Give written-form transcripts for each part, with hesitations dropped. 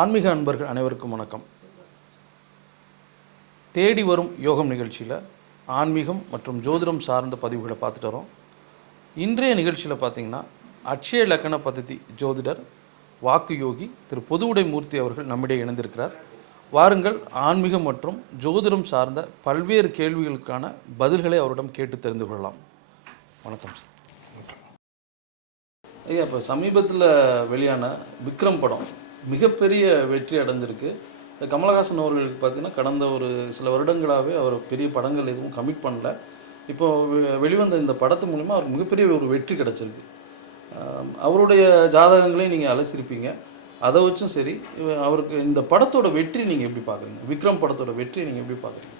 ஆன்மீக அன்பர்கள் அனைவருக்கும் வணக்கம். தேடி வரும் யோகம் நிகழ்ச்சியில் ஆன்மீகம் மற்றும் ஜோதிடம் சார்ந்த பதிவுகளை பார்த்துட்டு வரோம். இன்றைய நிகழ்ச்சியில் பார்த்திங்கன்னா அட்சய லக்கண பദ്ധதி ஜோதிடர் வாக்கு யோகி திரு பொதுவுடை மூர்த்தி அவர்கள் நம்மிடையே இணைந்திருக்கிறார். வாருங்கள், ஆன்மீகம் மற்றும் ஜோதிடம் சார்ந்த பல்வேறு கேள்விகளுக்கான பதில்களை அவரிடம் கேட்டு தெரிந்து கொள்ளலாம். வணக்கம் சார். ஐயா, இப்போ சமீபத்தில் வெளியான விக்ரம் படம் மிகப்பெரிய வெற்றி அடைஞ்சிருக்கு. கமலஹாசன் அவர்களுக்கு பார்த்திங்கன்னா கடந்த ஒரு சில வருடங்களாகவே அவர் பெரிய படங்கள் எதுவும் கமிட் பண்ணல. இப்போ வெளிவந்த இந்த படத்து மூலிமா அவருக்கு மிகப்பெரிய ஒரு வெற்றி கிடச்சிருக்கு. அவருடைய ஜாதகங்களையும் நீங்கள் அலசிருப்பீங்க. அதை வச்சும் சரி, அவருக்கு இந்த படத்தோட வெற்றி நீங்கள் எப்படி பார்க்குறீங்க? விக்ரம் படத்தோட வெற்றியை நீங்கள் எப்படி பார்க்குறீங்க?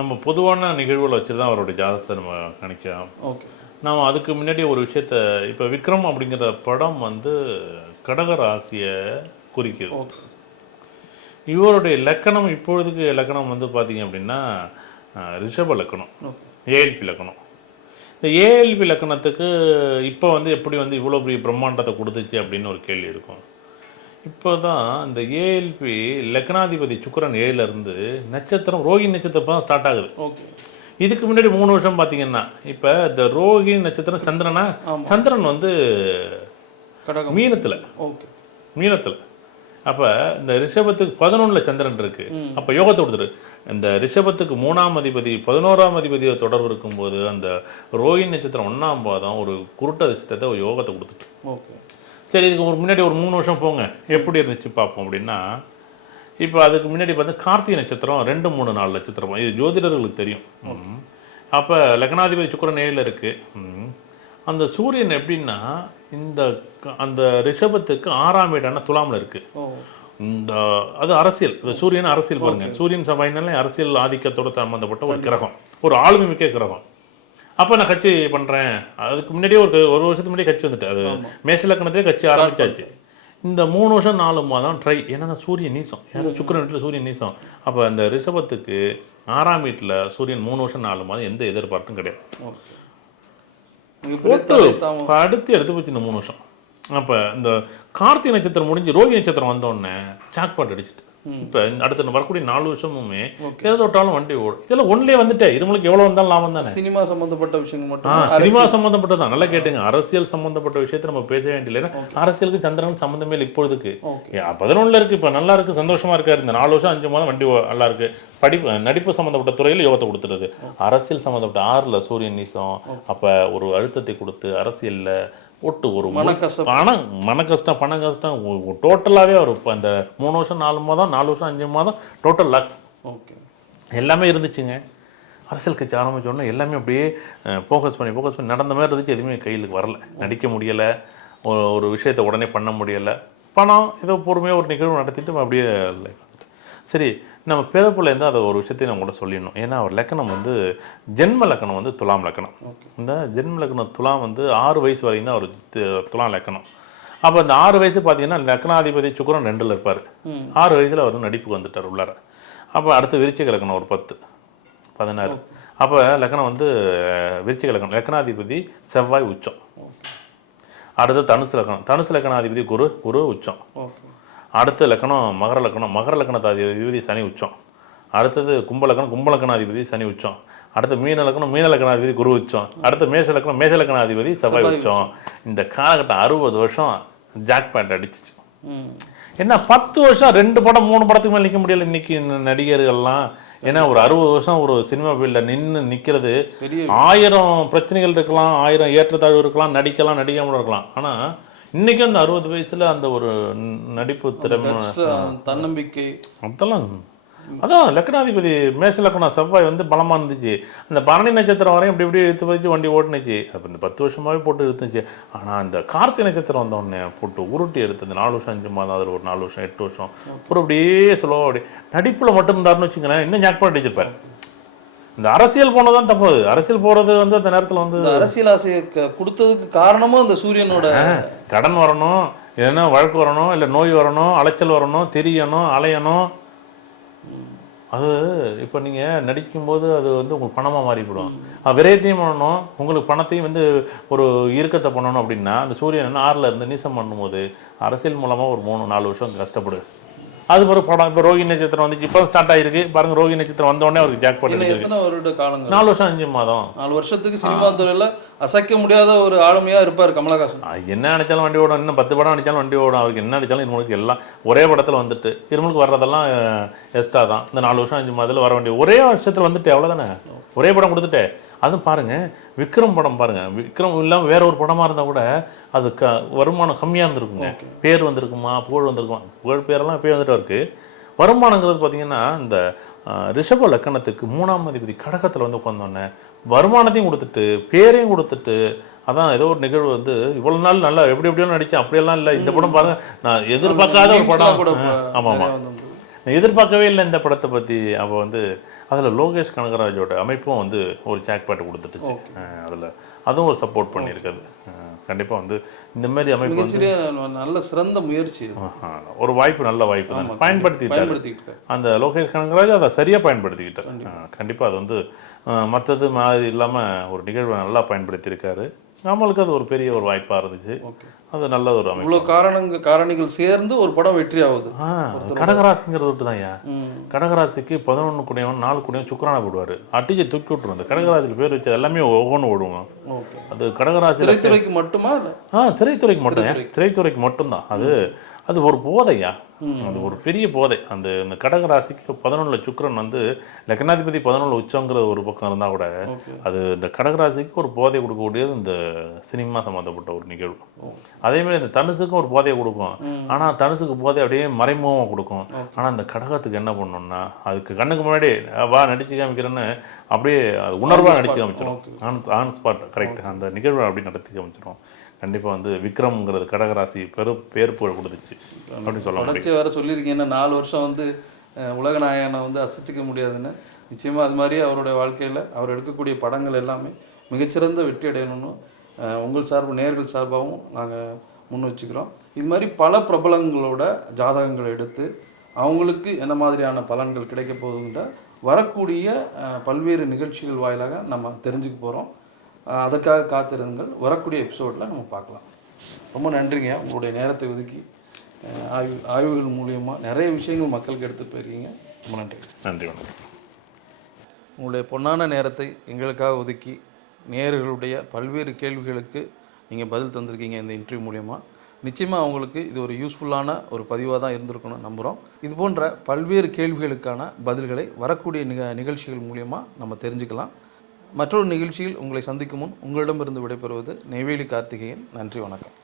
நம்ம பொதுவான நிகழ்வுகளை வச்சு தான் அவருடைய ஜாதகத்தை நம்ம கணிக்கலாம். ஓகே. நாம் அதுக்கு முன்னாடி ஒரு விஷயத்த, இப்போ விக்ரம் அப்படிங்கிற படம் வந்து கடக ராசியை குறிக்குது. ஓகே. இவருடைய லக்கணம், இப்பொழுதுக்கு லக்கணம் வந்து பார்த்திங்க அப்படின்னா ரிஷப லக்கணம், ஏஎல்பி லக்கணம். இந்த ஏஎல்பி லக்கணத்துக்கு இப்போ வந்து எப்படி வந்து இவ்வளோ பெரிய பிரம்மாண்டத்தை கொடுத்துச்சு அப்படின்னு ஒரு கேள்வி இருக்கும். இப்போ தான் இந்த ஏஎல்பி லக்னாதிபதி சுக்கிரன் 7லேருந்து நட்சத்திரம் ரோஹிணி நட்சத்திரம் தான் ஸ்டார்ட் ஆகுது. ஓகே. இதுக்கு முன்னாடி 3 வருஷம் பார்த்தீங்கன்னா, இப்போ இந்த ரோஹிணி நட்சத்திரம் சந்திரனா, சந்திரன் வந்து மீனத்தில். ஓகே. மீனத்தில். அப்போ இந்த ரிஷபத்துக்கு 11ல் சந்திரன் இருக்குது. அப்போ யோகத்தை கொடுத்துரு. இந்த ரிஷபத்துக்கு 3ஆம் அதிபதி 11ஆம் அதிபதியை தொடர்பு இருக்கும்போது அந்த ரோஹிணி நட்சத்திரம் 1ஆம் பாதம் ஒரு குருட்ட அதிர்ஷ்டத்தை ஒரு யோகத்தை கொடுத்துட்டு. ஓகே. சரி, இதுக்கு முன்னாடி ஒரு 3 வருஷம் போங்க, எப்படி இருந்துச்சு பார்ப்போம். அப்படின்னா இப்போ அதுக்கு முன்னாடி பார்த்து கார்த்திகை நட்சத்திரம் 2, 3, 4 நட்சத்திரம், இது ஜோதிடர்களுக்கு தெரியும். அப்போ லக்னாதிபதி சுக்கிரன் 7ல் இருக்குது. அந்த சூரியன் எப்படின்னா அந்த ரிஷபத்துக்கு 6ஆம் வீடான துலாமில் இருக்குது. இந்த அது அரசியல், இந்த சூரியன் அரசியல் பாருங்க. சூரியன் சபைனாலே அரசியல் ஆதிக்கத்தோடு சம்பந்தப்பட்ட ஒரு கிரகம், ஒரு ஆளுமை மிக்க கிரகம். அப்போ நான் கட்சி பண்ணுறேன். அதுக்கு முன்னாடியே ஒரு வருஷத்துக்கு முன்னாடியே கட்சி வந்துட்டு, அது மேஷ லக்கணத்திலே கட்சி ஆரம்பிச்சாச்சு. இந்த 3 வருஷம் 4 மாதம் ட்ரை. ஏன்னா சூரியன் நீசம், ஏன்னா சுக்கிரன் வீட்டில் சூரியன் நீசம். அப்போ அந்த ரிஷபத்துக்கு 6ஆம் வீட்டில் சூரியன் 3 வருஷம் 4 மாதம் எந்த எதிர்பார்த்தும் கிடையாது. அடுத்து எடுத்து போச்சு இந்த 3 வருஷம். அப்போ இந்த கார்த்திகை நட்சத்திரம் முடிஞ்சு ரோஹிணி நட்சத்திரம் வந்தோடனே ஜாக்பாட் அடிச்சுட்டு, இப்போ அடுத்த வரக்கூடிய 4 வருஷமுமே எதை தொட்டாலும் வண்டி ஓடும். இதெல்லாம் ஒன்லேயே வந்துட்டு இருமலுக்கு எவ்வளோ வந்தாலும் லாபம் தானே. சினிமா சம்மந்தப்பட்ட விஷயங்கள் மட்டும், சினிமா சம்மந்தப்பட்டது தான். நல்லா கேட்டுங்க, அரசியல் சம்மந்தப்பட்ட விஷயத்தை நம்ம பேச வேண்டிய அரசியலுக்கு சந்திரன் சம்மந்தமே இல்லை. இப்பொழுதுக்கு 11ல் இருக்குது, இப்போ நல்லா இருக்குது, சந்தோஷமாக இருக்காரு. இந்த 4 வருஷம் 5 மாதம் வண்டி நல்லா இருக்குது. நடிப்பு சம்மந்தப்பட்ட துறையில் யோகத்தை கொடுத்துருது. அரசியல் சம்மந்தப்பட்ட 6ல் சூரியன் நீசம். அப்போ ஒரு அழுத்தத்தை கொடுத்து அரசியலில் போட்டு ஒரு மன கஷ்டம், பண கஷ்டம் டோட்டலாகவே வரும். இப்போ இந்த 3 வருஷம் 4 மாதம், 4 வருஷம் 5 மாதம் டோட்டல் லாக். ஓகே. எல்லாமே இருந்துச்சுங்க. அரசியல் கட்சி ஆரம்பித்தோடனே எல்லாமே அப்படியே ஃபோக்கஸ் பண்ணி நடந்த மாதிரி இருந்துச்சு. எதுவுமே கையில் வரல, நடிக்க முடியலை, ஒரு விஷயத்தை உடனே பண்ண முடியலை. பணம் ஏதோ பொறுமையாக ஒரு நிகழ்வு நடத்திட்டு அப்படியே லைஃப். சரி, நம்ம பிறப்புலேருந்து அதை ஒரு விஷயத்தையும் நம்ம கூட சொல்லிடணும். ஏன்னா அவர் லக்கணம் வந்து ஜென்ம லக்கணம் வந்து துலாம் லக்கணம். இந்த ஜென்ம லக்கணம் துலாம் வந்து 6 வயசு வரைக்கும் தான் அவர் துலாம் லக்கணம். அப்போ அந்த 6 வயசு பார்த்தீங்கன்னா லக்னாதிபதி சுக்கிரன் 2ல் இருப்பார். 6 வயசில் அவர் நடிப்புக்கு வந்துட்டார் உள்ளார. அப்போ அடுத்து விருச்சிக லக்கணம் ஒரு 10, 16. அப்போ லக்கணம் வந்து விருச்சிக லக்கணம், லக்னாதிபதி செவ்வாய் உச்சம். அடுத்து தனுசு லக்கணம், தனுசு லக்கணாதிபதி குரு உச்சம். அடுத்த லக்கணம் மகர லக்கணம், மகர லக்கணாதிபதி சனி உச்சம். அடுத்தது கும்ப லக்கணாதிபதி சனி உச்சம். அடுத்து மீன லக்கணாதிபதி குரு உச்சம். அடுத்து மேஷ லக்கணாதிபதி செவ்வாய் உச்சம். இந்த காலகட்டம் 60 வருஷம் ஜாக் பேண்ட் அடிச்சிச்சு. என்ன 10 வருஷம் 2 படம் 3 படத்துக்கு மேலே நிற்க முடியல இன்னைக்கு நடிகர்கள்லாம். ஏன்னா ஒரு 60 வருஷம் ஒரு சினிமா ஃபீல்டில் நிற்கிறது. 1000 பிரச்சனைகள் இருக்கலாம், 1000 ஏற்றத்தாழ்வு இருக்கலாம், நடிக்காமல் இருக்கலாம். ஆனால் இன்றைக்கும் அந்த 60 வயசில் அந்த ஒரு நடிப்பு திறமை, தன்னம்பிக்கை, அதெல்லாம் அதான் லக்னாதிபதி மேஷ லக்கணம் செவ்வாய் வந்து பலமாக இருந்துச்சு. அந்த பரணி நட்சத்திரம் வரையும் இப்படி எடுத்து வச்சு வண்டி ஓட்டுனுச்சு. அப்போ இந்த 10 வருஷமாகவே போட்டு எடுத்துச்சு. ஆனால் அந்த கார்த்திகை நட்சத்திரம் வந்தோடனே போட்டு உருட்டி எடுத்து அந்த 4 வருஷம் 5 மாதம், அதில் ஒரு 4 வருஷம் 8 வருஷம் ஒரு அப்படியே சொல்லுவோம். அப்படி நடிப்பில் மட்டும் இருந்தாருன்னு வச்சுங்களேன், இன்னும் ஞாபகம் அடிச்சிருப்பார். இந்த அரசியல் போனதான் தப்பு. அரசியல் போகிறது வந்து அந்த நேரத்தில் வந்து அரசியல் ஆசையை கொடுத்ததுக்கு காரணமும் அந்த சூரியனோட கடன் வரணும், இல்லைன்னா வழக்கு வரணும், இல்லை நோய் வரணும், அலைச்சல் வரணும், தெரியணும், அலையணும். அது இப்போ நீங்கள் நடிக்கும்போது அது வந்து உங்களுக்கு பணமாக மாறிவிடும். விரயத்தையும் பண்ணணும், உங்களுக்கு பணத்தையும் வந்து ஒரு இறுக்கத்தை பண்ணணும் அப்படின்னா, அந்த சூரியன் 6ல் இருந்து நீசம் பண்ணும்போது அரசியல் மூலமாக ஒரு 3-4 வருஷம் கஷ்டப்படு. அது ஒரு படம். இப்போ ரோஹி நட்சத்திரம் வந்துச்சு, இப்போ ஸ்டார்ட் ஆகிருக்கு பாருங்க. ரோஹி நட்சத்திரம் வந்தோடனே அவருக்கு ஜாக்பாட் இன்னும் அடிச்சிருக்கு. எத்தனை வருட காலங்கள்? 4 வருஷம் 5 மாதம். 4 வருஷத்துக்கு சினிமா துறையில் அசைக்க முடியாத ஒரு ஆளுமையா இருப்பார் கமலஹாசன். என்ன அடித்தாலும் வண்டி ஓடும், இன்னும் 10 படம் அடித்தாலும் வண்டி ஓடும். அவருக்கு என்ன அடித்தாலும் இருமலுக்கு எல்லாம் ஒரே படத்தில் வந்துட்டு, இருமலுக்கு வர்றதெல்லாம் எக்ஸ்ட்ரா தான். இந்த 4 வருஷம் 5 மாதத்தில் வர வேண்டிய ஒரே வருஷத்தில் வந்துட்டு அவ்வளோதானே, ஒரே படம் கொடுத்துட்டே. அதுவும் பாருங்கள், விக்ரம் படம் பாருங்கள், விக்ரம் இல்லாமல் வேற ஒரு படமாக இருந்தால் கூட அது வருமானம் கம்மியாக இருந்திருக்குங்க. பேர் வந்திருக்குமா, புகழ் வந்திருக்குமா, புகழ் பேரெல்லாம் பேர் வந்துட்டு இருக்கு. வருமானங்கிறது பார்த்தீங்கன்னா இந்த ரிஷப லக்கணத்துக்கு 3ஆம் அதிபதி கடகத்தில் வந்து உட்காந்தோடனே வருமானத்தையும் கொடுத்துட்டு பேரையும் கொடுத்துட்டு, அதான் ஏதோ ஒரு நிகழ்வு வந்து இவ்வளோ நாள் நல்லா எப்படி எப்படியோ நடித்தேன் அப்படியெல்லாம் இல்லை. இந்த படம் பாருங்க, நான் எதிர்பார்க்காத ஒரு படம். ஆமாம் ஆமாம், நான் எதிர்பார்க்கவே இல்லை இந்த படத்தை பற்றி. அப்போ வந்து அதில் லோகேஷ் கனகராஜோட அமைப்பும் வந்து ஒரு ஜாக்பாட் கொடுத்துட்டுச்சு. அதில் அதுவும் ஒரு சப்போர்ட் பண்ணியிருக்காது. கண்டிப்பாக வந்து இந்த மாதிரி அமைப்பு வந்து நல்ல சிறந்த முயற்சி, ஒரு வாய்ப்பு, நல்ல வாய்ப்பு தான் பயன்படுத்திக்கிட்டார் அந்த லோகேஷ் கனகராஜ். அதை சரியாக பயன்படுத்திக்கிட்டார். கண்டிப்பாக அது வந்து மற்றது மாதிரி இல்லாமல் ஒரு நிகழ்வை நல்லா பயன்படுத்தியிருக்காரு. நம்மளுக்கு அது ஒரு பெரிய ஒரு வாய்ப்பாக இருந்துச்சு. அது நல்ல ஒரு அமைப்பு. இவ்வளோ காரணிகள் சேர்ந்து ஒரு படம் வெற்றி ஆகுது. கடகராசிங்கிறது விட்டு தான் கடகராசிக்கு 11 குடையவன் 4 குடையவன் சுக்கரானா போடுவார். அட்டிச்சு தூக்கி விட்டுரும். அந்த கடகராசியில் பேர் வச்சு எல்லாமே ஒவ்வொன்று ஓடுவோம். அது கடகராசி திரைத்துறைக்கு மட்டுமா? திரைத்துறைக்கு மட்டும், திரைத்துறைக்கு மட்டும்தான். அது ஒரு போதையா, அது ஒரு பெரிய போதை. அந்த கடகராசிக்கு 11ல் சுக்கிரன் வந்து லக்னாதிபதி 11ல் உச்சங்கிற ஒரு பக்கம் இருந்தால் கூட அது இந்த கடகராசிக்கு ஒரு போதை கொடுக்கக்கூடியது இந்த சினிமா சம்மந்தப்பட்ட ஒரு நிகழ்வு. அதேமாதிரி இந்த தனுசுக்கும் ஒரு போதையை கொடுக்கும். ஆனால் தனுசுக்கு போதை அப்படியே மறைமுகமாக கொடுக்கும். ஆனால் இந்த கடகத்துக்கு என்ன பண்ணணும்னா, அதுக்கு கண்ணுக்கு முன்னாடி வா நடிச்சு காமிக்கிறேன்னு அப்படியே அது உணர்வாக நடிச்சு காமிச்சிடும். ஆன் ஸ்பாட் கரெக்ட் அந்த நிகழ்வை அப்படி நடத்தி காமிச்சிடும். கண்டிப்பாக வந்து விக்ரம்ங்கிறது கடகராசி பேர் புகழ் கொடுத்துச்சு அப்படின்னு சொல்ல முடியும். தொடர்ச்சி வேறு சொல்லியிருக்கீங்கன்னா 4 வருஷம் வந்து உலக நாயகனை வந்து அசைச்சிக்க முடியாதுன்னு. நிச்சயமாக அது மாதிரி அவருடைய வாழ்க்கையில் அவர் எடுக்கக்கூடிய படங்கள் எல்லாமே மிகச்சிறந்த வெற்றி அடையணும்னு உங்கள் சார்பு நேயர்கள் சார்பாகவும் நாங்கள் முன் வச்சுக்கிறோம். இது மாதிரி பல பிரபலங்களோட ஜாதகங்களை எடுத்து அவங்களுக்கு என்ன மாதிரியான பலன்கள் கிடைக்க போகுதுன்ற வரக்கூடிய பல்வேறு நிகழ்ச்சிகள் வாயிலாக நம்ம தெரிஞ்சுக்க போகிறோம். அதற்காக காத்திருங்கள். வரக்கூடிய எபிசோடில் நம்ம பார்க்கலாம். ரொம்ப நன்றிங்க, உங்களுடைய நேரத்தை ஒதுக்கி ஆய்வுகள் மூலியமாக நிறைய விஷயங்கள் மக்களுக்கு எடுத்து போயிருக்கீங்க. ரொம்ப நன்றி. நன்றி, வணக்கம். உங்களுடைய பொன்னான நேரத்தை எங்களுக்காக ஒதுக்கி நேயர்களுடைய பல்வேறு கேள்விகளுக்கு நீங்கள் பதில் தந்திருக்கீங்க இந்த இன்டர்வியூ மூலியமாக. நிச்சயமாக அவங்களுக்கு இது ஒரு யூஸ்ஃபுல்லான ஒரு பதிவாக தான் இருந்திருக்கணும்னு நம்புகிறோம். இது போன்ற பல்வேறு கேள்விகளுக்கான பதில்களை வரக்கூடிய நிகழ்ச்சிகள் மூலியமாக நம்ம தெரிஞ்சுக்கலாம். மற்றொரு நிகழ்ச்சியில் உங்களை சந்திக்கும் முன் உங்களிடமிருந்து விடைபெறுவது நெய்வேலி கார்த்திகேயன். நன்றி, வணக்கம்.